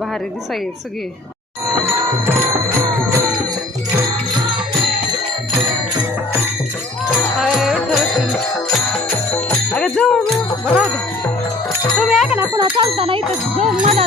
भारी दिसाय सगळे ना पुन्हा चालताना इथं जाऊ मला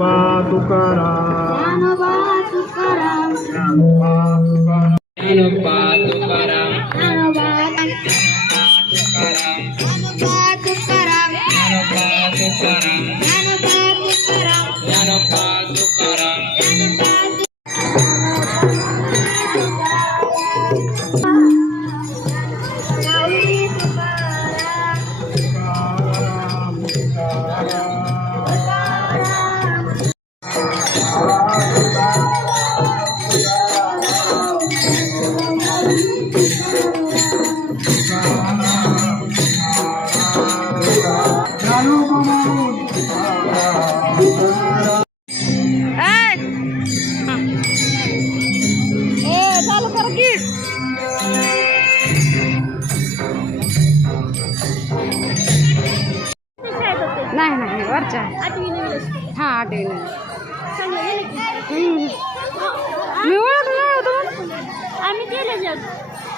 बा तुकाराम। ज्ञानोबा तुकाराम। ज्ञानोबा तुकाराम नाही नाही वरच्या. हा आठवी मी ओळखलं आम्ही